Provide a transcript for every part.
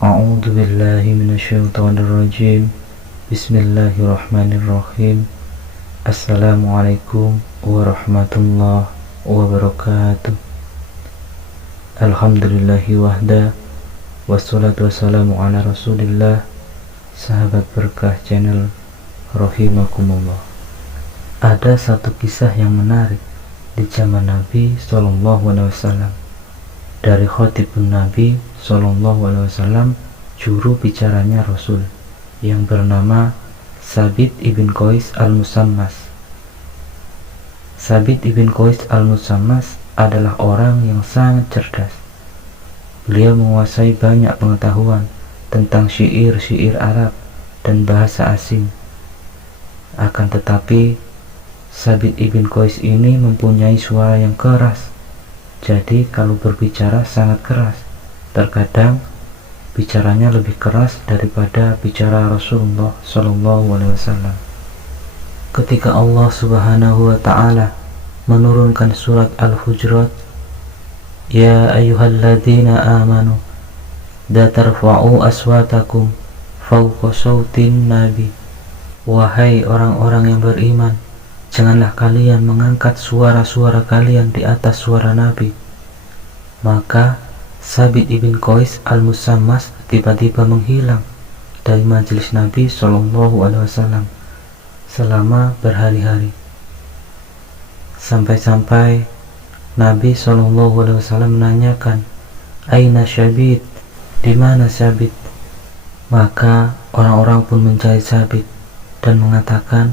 A'udzu billahi minasyaitonir rajim. Bismillahirrahmanirrahim. Assalamualaikum warahmatullahi wabarakatuh. Alhamdulillahi wahda, wassalatu wassalamu ala rasulillah. Sahabat berkah channel rahimakumullah. Ada satu kisah yang menarik di zaman Nabi SAW dari khatibun Nabi SAW, juru bicaranya Rasul yang bernama Sabit ibn Qais al-Musammas. Sabit ibn Qais al-Musammas adalah orang yang sangat cerdas. Beliau menguasai banyak pengetahuan tentang syair-syair Arab dan bahasa asing. Akan tetapi Sabit ibn Qais ini mempunyai suara yang keras. Jadi kalau berbicara sangat keras. Terkadang bicaranya lebih keras daripada bicara Rasulullah SAW. Ketika Allah Subhanahu wa Ta'ala menurunkan surat Al-Hujurat, Ya ayyuhalladzina amanu la tarfa'u aswatakum fawqa sautin nabi. Wahai orang-orang yang beriman, janganlah kalian mengangkat suara-suara kalian di atas suara Nabi. Maka Sabit ibn Qais al-Musammas tiba-tiba menghilang dari majelis Nabi SAW selama berhari-hari. Sampai-sampai Nabi SAW menanyakan, Aina Sabit? Di mana Sabit? Maka orang-orang pun mencari Sabit dan mengatakan,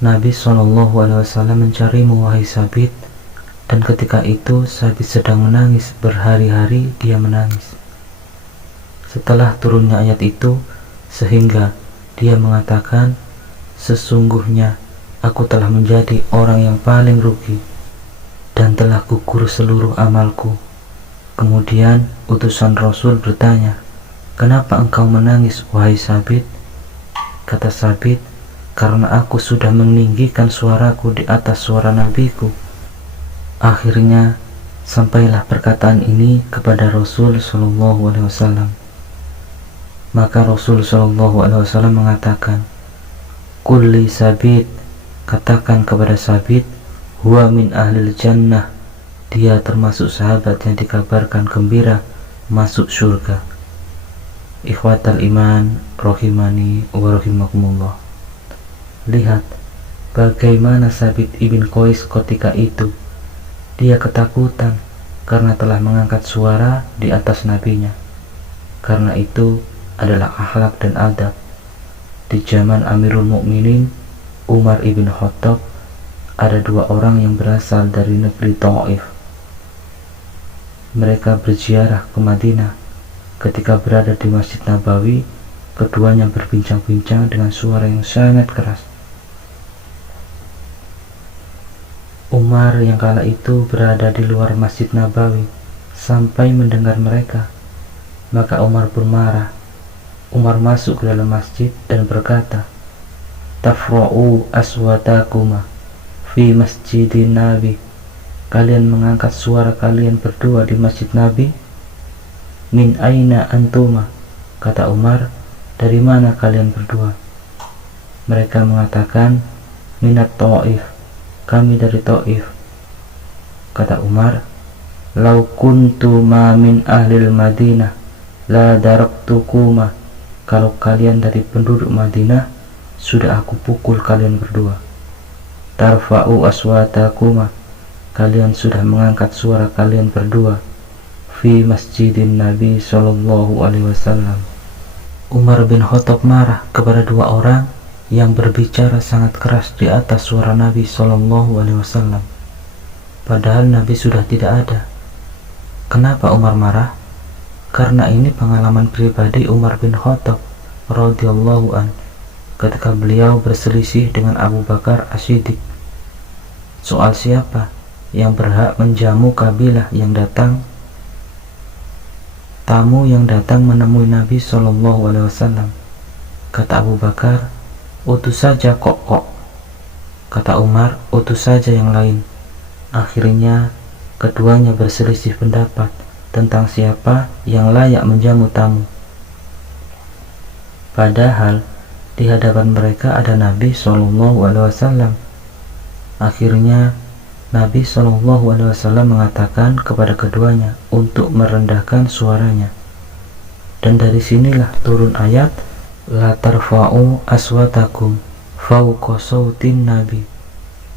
Nabi SAW mencarimu wahai Sabit. Dan ketika itu Sabit sedang menangis, berhari-hari dia menangis. Setelah turunnya ayat itu, sehingga dia mengatakan, sesungguhnya aku telah menjadi orang yang paling rugi dan telah gugur seluruh amalku. Kemudian utusan Rasul bertanya, kenapa engkau menangis wahai Sabit? Kata Sabit, karena aku sudah meninggikan suaraku di atas suara nabiku. Akhirnya sampailah perkataan ini kepada Rasul SAW. Maka Rasul SAW mengatakan, Kulli Sabit, katakan kepada Sabit, huwa min ahlil jannah, dia termasuk sahabat yang dikabarkan gembira masuk surga. Ikhwatal iman rahimani wa rahimakumullah. Lihat bagaimana Sabit ibn Qais ketika itu. Dia ketakutan karena telah mengangkat suara di atas nabinya. Karena itu adalah akhlak dan adab. Di zaman Amirul Mukminin Umar ibn Khattab, ada dua orang yang berasal dari negeri Taif. Mereka berziarah ke Madinah. Ketika berada di Masjid Nabawi, keduanya berbincang-bincang dengan suara yang sangat keras. Umar yang kala itu berada di luar Masjid Nabawi sampai mendengar mereka. Maka Umar pun marah. Umar masuk ke dalam masjid dan berkata, Tafra'u aswatakuma fi masjidin Nabi. Kalian mengangkat suara kalian berdua di Masjid Nabi. Min aina antuma? Kata Umar, dari mana kalian berdua? Mereka mengatakan, Minat Taif, kami dari Taif. Kata Umar, Lau kuntu ma min ahlil Madinah la daraktukuma. Kalau kalian dari penduduk Madinah, sudah aku pukul kalian berdua. Tarfa'u aswatakuma, kalian sudah mengangkat suara kalian berdua fi masjidin Nabi SAW. Umar bin Khattab marah kepada dua orang yang berbicara sangat keras di atas suara Nabi SAW. Padahal Nabi sudah tidak ada. Kenapa Umar marah? Karena ini pengalaman pribadi Umar bin Khattab radhiyallahu an ketika beliau berselisih dengan Abu Bakar As-Siddiq soal siapa yang berhak menjamu kabilah yang datang, tamu yang datang menemui Nabi SAW. Kata Abu Bakar, utus saja kok. Kata Umar, utus saja yang lain. Akhirnya keduanya berselisih pendapat tentang siapa yang layak menjamu tamu. Padahal di hadapan mereka ada Nabi SAW. Akhirnya Nabi SAW mengatakan kepada keduanya untuk merendahkan suaranya. Dan dari sinilah turun ayat la tarfa'u aswatakum fawqa sautin nabi.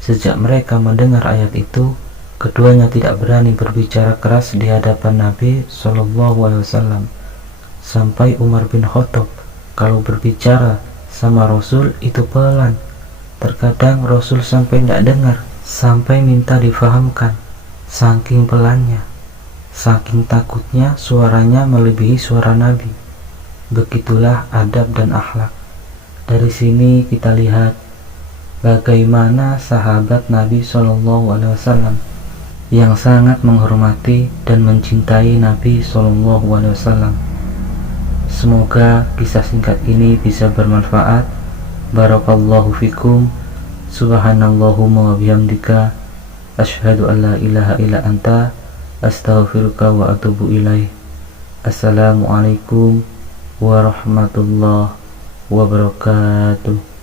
Sejak mereka mendengar ayat itu, keduanya tidak berani berbicara keras di hadapan Nabi SAW. Sampai Umar bin Khattab kalau berbicara sama Rasul itu pelan. Terkadang Rasul sampai tidak dengar, sampai minta difahamkan. Saking pelannya, saking takutnya suaranya melebihi suara Nabi. Begitulah adab dan akhlak. Dari sini kita lihat bagaimana sahabat Nabi SAW yang sangat menghormati dan mencintai Nabi SAW. Semoga kisah singkat ini bisa bermanfaat. Barakallahu fikum. Subhanallahumma wa bihamdika asyhadu an la ilaha illa anta astaghfiruka wa atubu ilaih. Assalamualaikum warahmatullahi wabarakatuh.